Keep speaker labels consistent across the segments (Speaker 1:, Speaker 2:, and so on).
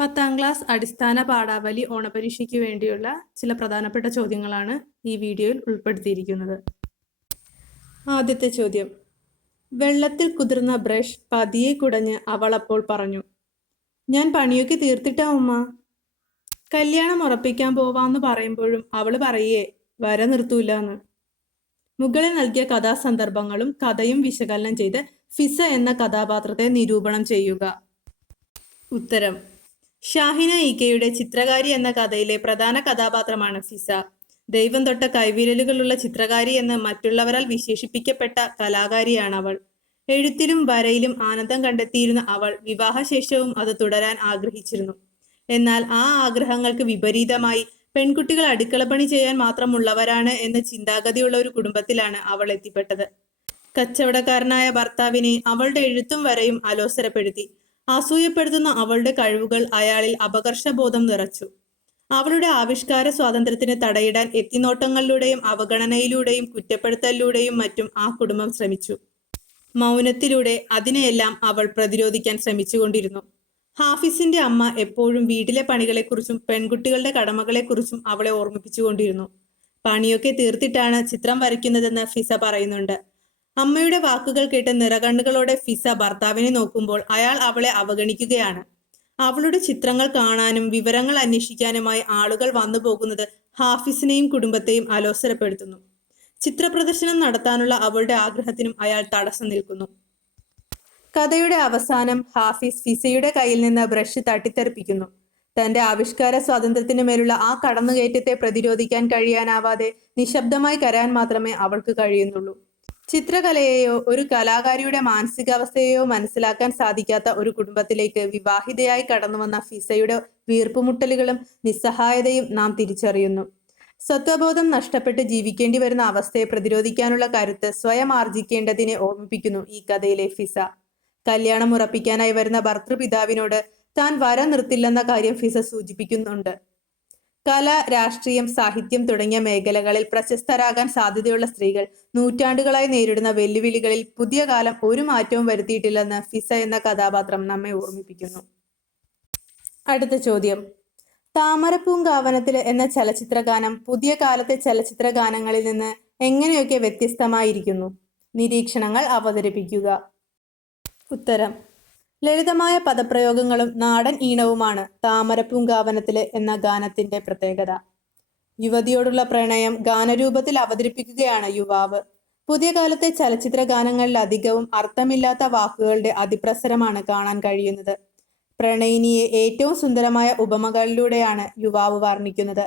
Speaker 1: പത്താം ക്ലാസ് അടിസ്ഥാന പാഠാവലി ഓണപരീക്ഷയ്ക്ക് വേണ്ടിയുള്ള ചില പ്രധാനപ്പെട്ട ചോദ്യങ്ങളാണ് ഈ വീഡിയോയിൽ ഉൾപ്പെടുത്തിയിരിക്കുന്നത്. ആദ്യത്തെ ചോദ്യം. വെള്ളത്തിൽ കുതിർന്ന ബ്രഷ് പതിയെ കുടഞ്ഞ് അവൾ അപ്പോൾ പറഞ്ഞു ഞാൻ പണിയൊക്കെ തീർത്തിട്ടാ ഉമ്മ? കല്യാണം ഉറപ്പിക്കാൻ പോവാന്ന് പറയുമ്പോഴും അവൾ പറയേ വര നിർത്തൂലെന്ന്. മുകളിൽ നൽകിയ കഥാസന്ദർഭങ്ങളും കഥയും വിശകലനം ചെയ്ത് ഫിസ എന്ന കഥാപാത്രത്തെ നിരൂപണം ചെയ്യുക. ഉത്തരം. ഷാഹിന ഇക്കയുടെ ചിത്രകാരി എന്ന കഥയിലെ പ്രധാന കഥാപാത്രമാണ് ഫിസ. ദൈവം തൊട്ട കൈവിരലുകളുള്ള ചിത്രകാരി എന്ന് മറ്റുള്ളവരാൽ വിശേഷിപ്പിക്കപ്പെട്ട കലാകാരിയാണ് അവൾ. എഴുത്തിലും വരയിലും ആനന്ദം കണ്ടെത്തിയിരുന്ന അവൾ വിവാഹശേഷവും അത് തുടരാൻ ആഗ്രഹിച്ചിരുന്നു. എന്നാൽ ആ ആഗ്രഹങ്ങൾക്ക് വിപരീതമായി പെൺകുട്ടികൾ അടുക്കളപ്പണി ചെയ്യാൻ മാത്രമുള്ളവരാണ് എന്ന ചിന്താഗതിയുള്ള ഒരു കുടുംബത്തിലാണ് അവൾ എത്തിപ്പെട്ടത്. കച്ചവടക്കാരനായ ഭർത്താവിനെ അവളുടെ എഴുത്തും വരയും അലോസരപ്പെടുത്തി. അസൂയപ്പെടുത്തുന്ന അവളുടെ കഴിവുകൾ അയാളിൽ അപകർഷബോധം നിറച്ചു. അവളുടെ ആവിഷ്കാര സ്വാതന്ത്ര്യത്തിന് തടയിടാൻ എത്തിനോട്ടങ്ങളിലൂടെയും അവഗണനയിലൂടെയും കുറ്റപ്പെടുത്തലിലൂടെയും മറ്റും ആ കുടുംബം ശ്രമിച്ചു. മൗനത്തിലൂടെ അതിനെയെല്ലാം അവൾ പ്രതിരോധിക്കാൻ ശ്രമിച്ചുകൊണ്ടിരുന്നു. ഹാഫിസിന്റെ അമ്മ എപ്പോഴും വീട്ടിലെ പണികളെക്കുറിച്ചും പെൺകുട്ടികളുടെ കടമകളെക്കുറിച്ചും അവളെ ഓർമ്മിപ്പിച്ചുകൊണ്ടിരുന്നു. പണിയൊക്കെ തീർത്തിട്ടാണ് ചിത്രം വരയ്ക്കുന്നതെന്ന് ഫിസ പറയുന്നുണ്ട്. അമ്മയുടെ വാക്കുകൾ കേട്ട് നിറകണ്ണുകളോടെ ഫിസ ഭർത്താവിനെ നോക്കുമ്പോൾ അയാൾ അവളെ അവഗണിക്കുകയാണ്. അവളുടെ ചിത്രങ്ങൾ കാണാനും വിവരങ്ങൾ അന്വേഷിക്കാനുമായി ആളുകൾ വന്നു പോകുന്നത് ഹാഫിസിനെയും കുടുംബത്തെയും അലോസരപ്പെടുത്തുന്നു. ചിത്രപ്രദർശനം നടത്താനുള്ള അവളുടെ ആഗ്രഹത്തിനും അയാൾ തടസ്സം നിൽക്കുന്നു. കഥയുടെ അവസാനം ഹാഫിസ് ഫിസയുടെ കയ്യിൽ നിന്ന് ബ്രഷ് തട്ടിത്തെറിപ്പിക്കുന്നു. തന്റെ ആവിഷ്കാര സ്വാതന്ത്ര്യത്തിന് മേലുള്ള ആ കടന്നുകയറ്റത്തെ പ്രതിരോധിക്കാൻ കഴിയാനാവാതെ നിശബ്ദമായി കരയാൻ മാത്രമേ അവൾക്ക് കഴിയുന്നുള്ളൂ. ചിത്രകലയെയോ ഒരു കലാകാരിയുടെ മാനസികാവസ്ഥയെയോ മനസ്സിലാക്കാൻ സാധിക്കാത്ത ഒരു കുടുംബത്തിലേക്ക് വിവാഹിതയായി കടന്നുവന്ന ഫിസയുടെ വീർപ്പുമുട്ടലുകളും നിസ്സഹായതയും നാം തിരിച്ചറിയുന്നു. സ്വത്വബോധം നഷ്ടപ്പെട്ട് ജീവിക്കേണ്ടി വരുന്ന അവസ്ഥയെ പ്രതിരോധിക്കാനുള്ള കരുത്ത് സ്വയം ആർജിക്കേണ്ടതിനെ ഓർമ്മിപ്പിക്കുന്നു ഈ കഥയിലെ ഫിസ. കല്യാണം ഉറപ്പിക്കാനായി വരുന്ന ഭർത്തൃപിതാവിനോട് താൻ വര നിർത്തില്ലെന്ന കാര്യം ഫിസ സൂചിപ്പിക്കുന്നുണ്ട്. കല രാഷ്ട്രീയം സാഹിത്യം തുടങ്ങിയ മേഖലകളിൽ പ്രശസ്തരാകാൻ സാധ്യതയുള്ള സ്ത്രീകൾ നൂറ്റാണ്ടുകളായി നേരിടുന്ന വെല്ലുവിളികളിൽ പുതിയ കാലം ഒരു മാറ്റവും വരുത്തിയിട്ടില്ലെന്ന് ഫിസ എന്ന കഥാപാത്രം നമ്മെ ഓർമ്മിപ്പിക്കുന്നു. അടുത്ത ചോദ്യം. താമരപ്പൂങ്കാവനത്തിൽ എന്ന ചലച്ചിത്ര ഗാനം പുതിയ കാലത്തെ ചലച്ചിത്ര ഗാനങ്ങളിൽ നിന്ന് എങ്ങനെയൊക്കെ വ്യത്യസ്തമായിരിക്കുന്നു? നിരീക്ഷണങ്ങൾ അവതരിപ്പിക്കുക. ഉത്തരം. ലളിതമായ പദപ്രയോഗങ്ങളും നാടൻ ഈണവുമാണ് താമരപ്പൂങ്കാവനത്തിൽ എന്ന ഗാനത്തിന്റെ പ്രത്യേകത. യുവതിയോടുള്ള പ്രണയം ഗാനരൂപത്തിൽ അവതരിപ്പിക്കുകയാണ് യുവാവ്. പുതിയ കാലത്തെ ചലച്ചിത്ര ഗാനങ്ങളിൽ അധികവും അർത്ഥമില്ലാത്ത വാക്കുകളുടെ അതിപ്രസരമാണ് കാണാൻ കഴിയുന്നത്. പ്രണയിനിയെ ഏറ്റവും സുന്ദരമായ ഉപമകളിലൂടെയാണ് യുവാവ് വർണിക്കുന്നത്.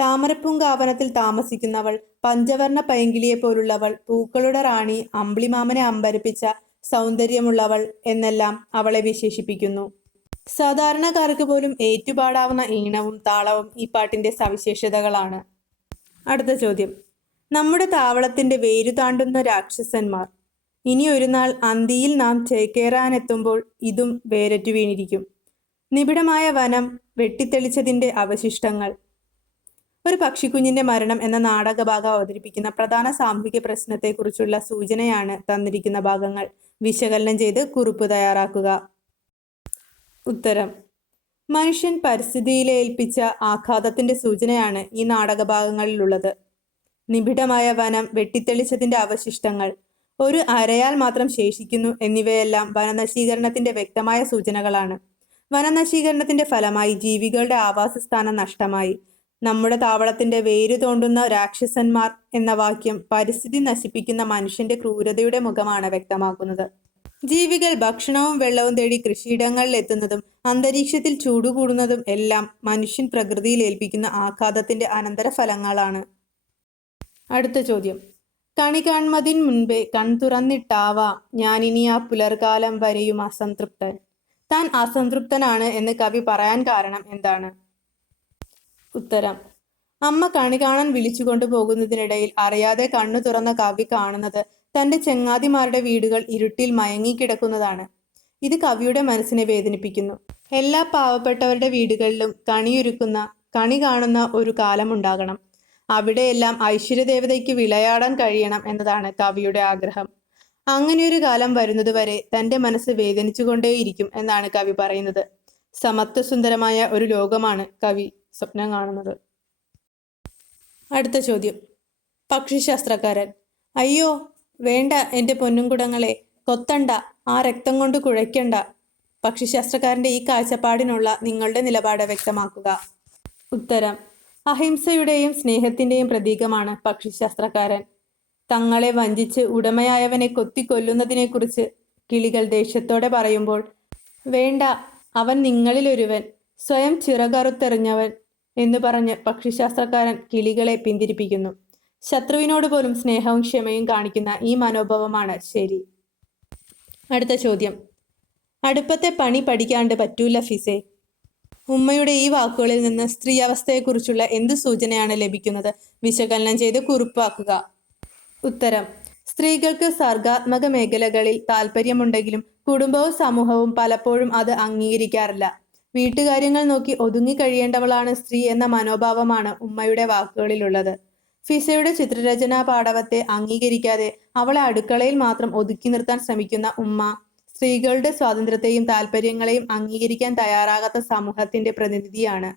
Speaker 1: താമരപ്പൂങ്കാവനത്തിൽ താമസിക്കുന്നവൾ പഞ്ചവർണ പൈങ്കിളിയെ പോലുള്ളവൾ പൂക്കളുടെ റാണി അമ്പിളിമാമനെ അമ്പരപ്പിച്ച സൗന്ദര്യമുള്ളവൾ എന്നെല്ലാം അവളെ വിശേഷിപ്പിക്കുന്നു. സാധാരണക്കാർക്ക് പോലും ഏറ്റുപാടാവുന്ന ഈണവും താളവും ഈ പാട്ടിന്റെ സവിശേഷതകളാണ്. അടുത്ത ചോദ്യം. നമ്മുടെ താവളത്തിന്റെ വേരു താണ്ടുന്ന രാക്ഷസന്മാർ. ഇനി ഒരു നാൾ അന്തിയിൽ നാം ചേക്കേറാനെത്തുമ്പോൾ ഇതും വേരറ്റു വീണിരിക്കും നിബിഡമായ വനം വെട്ടിത്തെളിച്ചതിന്റെ അവശിഷ്ടങ്ങൾ. ഒരു പക്ഷിക്കുഞ്ഞിന്റെ മരണം എന്ന നാടകഭാഗം അവതരിപ്പിക്കുന്ന പ്രധാന സാമൂഹിക പ്രശ്നത്തെക്കുറിച്ചുള്ള സൂചനയാണ് തന്നിരിക്കുന്ന ഭാഗങ്ങൾ. വിശകലനം ചെയ്ത് കുറിപ്പ് തയ്യാറാക്കുക. ഉത്തരം. മനുഷ്യൻ പരിസ്ഥിതിയിലെ ഏൽപ്പിച്ച ആഘാതത്തിന്റെ സൂചനയാണ് ഈ നാടക ഭാഗങ്ങളിലുള്ളത് നിബിഡമായ വനം വെട്ടിത്തെളിച്ചതിന്റെ അവശിഷ്ടങ്ങൾ ഒരു അരയാൽ മാത്രം ശേഷിക്കുന്നു എന്നിവയെല്ലാം വനനശീകരണത്തിന്റെ വ്യക്തമായ സൂചനകളാണ്. വനനശീകരണത്തിന്റെ ഫലമായി ജീവികളുടെ ആവാസസ്ഥാനം നഷ്ടമായി. നമ്മുടെ താവളത്തിന്റെ വേര് തോണ്ടുന്ന രാക്ഷസന്മാർ എന്ന വാക്യം പരിസ്ഥിതി നശിപ്പിക്കുന്ന മനുഷ്യന്റെ ക്രൂരതയുടെ മുഖമാണ് വ്യക്തമാക്കുന്നത്. ജീവികൾ ഭക്ഷണവും വെള്ളവും തേടി കൃഷിയിടങ്ങളിൽ എത്തുന്നതും അന്തരീക്ഷത്തിൽ ചൂടുകൂടുന്നതും എല്ലാം മനുഷ്യൻ പ്രകൃതിയിൽ ഏൽപ്പിക്കുന്ന ആഘാതത്തിന്റെ അനന്തരഫലങ്ങളാണ്. അടുത്ത ചോദ്യം. കണി കാൺമതിൻ മുൻപേ കൺ തുറന്നിട്ടാവാം ഞാനിനി ആ പുലർകാലം വരെയും അസംതൃപ്തൻ. താൻ അസംതൃപ്തനാണ് എന്ന് കവി പറയാൻ കാരണം എന്താണ്? ഉത്തരം. അമ്മ കണി കാണാൻ വിളിച്ചുകൊണ്ടു പോകുന്നതിനിടയിൽ അറിയാതെ കണ്ണു തുറന്ന കവി കാണുന്നത് തന്റെ ചെങ്ങാതിമാരുടെ വീടുകൾ ഇരുട്ടിൽ മയങ്ങിക്കിടക്കുന്നതാണ് ഇത് കവിയുടെ മനസ്സിനെ വേദനിപ്പിക്കുന്നു. എല്ലാ പാവപ്പെട്ടവരുടെ വീടുകളിലും കണിയൊരുക്കുന്ന കണി കാണുന്ന ഒരു കാലമുണ്ടാകണം അവിടെയെല്ലാം ഐശ്വര്യദേവതയ്ക്ക് വിളയാടാൻ കഴിയണം എന്നതാണ് കവിയുടെ ആഗ്രഹം. അങ്ങനെയൊരു കാലം വരുന്നതുവരെ തന്റെ മനസ്സ് വേദനിച്ചുകൊണ്ടേയിരിക്കും എന്നാണ് കവി പറയുന്നത്. സമത്വസുന്ദരമായ ഒരു ലോകമാണ് കവി. സ്വപ്നം കാണുന്നത്. അടുത്ത ചോദ്യം. പക്ഷിശാസ്ത്രക്കാരൻ. അയ്യോ വേണ്ട എന്റെ പൊന്നുംകുടങ്ങളെ കൊത്തണ്ട ആ രക്തം കൊണ്ട് കുഴയ്ക്കണ്ട. പക്ഷിശാസ്ത്രക്കാരന്റെ ഈ കാഴ്ചപ്പാടിനുള്ള നിങ്ങളുടെ നിലപാട് വ്യക്തമാക്കുക. ഉത്തരം. അഹിംസയുടെയും സ്നേഹത്തിന്റെയും പ്രതീകമാണ് പക്ഷിശാസ്ത്രക്കാരൻ. തങ്ങളെ വഞ്ചിച്ച് ഉടമയായവനെ കൊത്തിക്കൊല്ലുന്നതിനെക്കുറിച്ച് കിളികൾ ദേഷ്യത്തോടെ പറയുമ്പോൾ വേണ്ട അവൻ നിങ്ങളിലൊരുവൻ. സ്വയം ചിറകറുത്തെറിഞ്ഞവൻ. എന്ന് പറഞ്ഞ് പക്ഷിശാസ്ത്രക്കാരൻ കിളികളെ പിന്തിരിപ്പിക്കുന്നു. ശത്രുവിനോട് പോലും സ്നേഹവും ക്ഷമയും കാണിക്കുന്ന ഈ മനോഭാവമാണ് ശരി. അടുത്ത ചോദ്യം. അടുപ്പത്തെ പണി പഠിക്കാണ്ട് പറ്റൂല ഫിസേ. ഉമ്മയുടെ ഈ വാക്കുകളിൽ നിന്ന് സ്ത്രീ അവസ്ഥയെക്കുറിച്ചുള്ള എന്ത് സൂചനയാണ് ലഭിക്കുന്നത്? വിശകലനം ചെയ്ത് കുറിപ്പാക്കുക. ഉത്തരം. സ്ത്രീകൾക്ക് സർഗാത്മക മേഖലകളിൽ താല്പര്യമുണ്ടെങ്കിലും കുടുംബവും സമൂഹവും പലപ്പോഴും അത് അംഗീകരിക്കാറില്ല. വീട്ടുകാര്യങ്ങൾ നോക്കി ഒതുങ്ങി കഴിയേണ്ടവളാണ് സ്ത്രീ എന്ന മനോഭാവമാണ് ഉമ്മയുടെ വാക്കുകളിലുള്ളത്. ഫിസയുടെ ചിത്രരചനാ പാടവത്തെ അംഗീകരിക്കാതെ അവളെ അടുക്കളയിൽ മാത്രം ഒതുക്കി നിർത്താൻ ശ്രമിക്കുന്ന ഉമ്മ സ്ത്രീകളുടെ സ്വാതന്ത്ര്യത്തെയും താല്പര്യങ്ങളെയും അംഗീകരിക്കാൻ തയ്യാറാകാത്ത സമൂഹത്തിന്റെ പ്രതിനിധിയാണ്.